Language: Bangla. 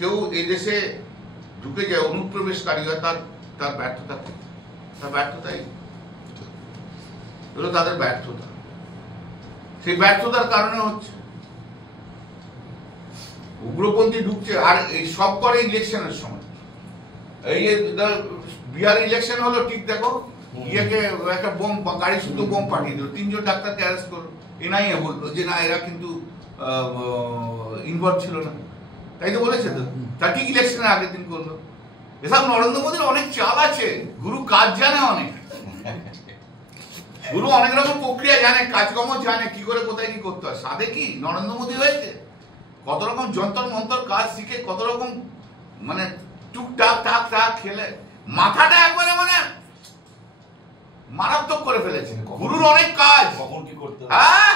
কেউ এই দেশে ঢুকে যায়, অনুপ্রবেশকারী হয়, তার ব্যর্থতা কি? তার ব্যর্থতাই হলো তাদের ব্যর্থতা। সেই ব্যর্থতার কারণে হচ্ছে উগ্রপন্থী ঢুকছে। আর এই সব করে ইলেকশনের সময়। এই বিহার ইলেকশন হলো, ঠিক দেখো ইয়েকে একটা বোম, গাড়ি শুধু বোম পাঠিয়ে দিল, 3 জন ডাক্তারকে অ্যারেস্ট করলো। এনআইএ বললো যে না, এরা কিন্তু ইনভলভ ছিল না, তাই তো বলেছে তো। তা ঠিক ইলেকশনের আগের দিন করলো। এসব নরেন্দ্র মোদীর অনেক চাল আছে, গুরু কাজ জানে অনেক, গুরু অনেক রকম প্রক্রিয়া জানে, কাজকর্ম জানে, কি করে কোথায় কি করতে হয়। সাথে কি নরেন্দ্র মোদী হয়েছে, কত রকম যন্তর মন্তর কাজ শিখে, কত রকম মানে টুকটাক টাক টাক খেলে মাথাটা একবারে মানে মারাত্মক করে ফেলেছে। গুরুর অনেক কাজ, কখন কি করতে হবে। হ্যাঁ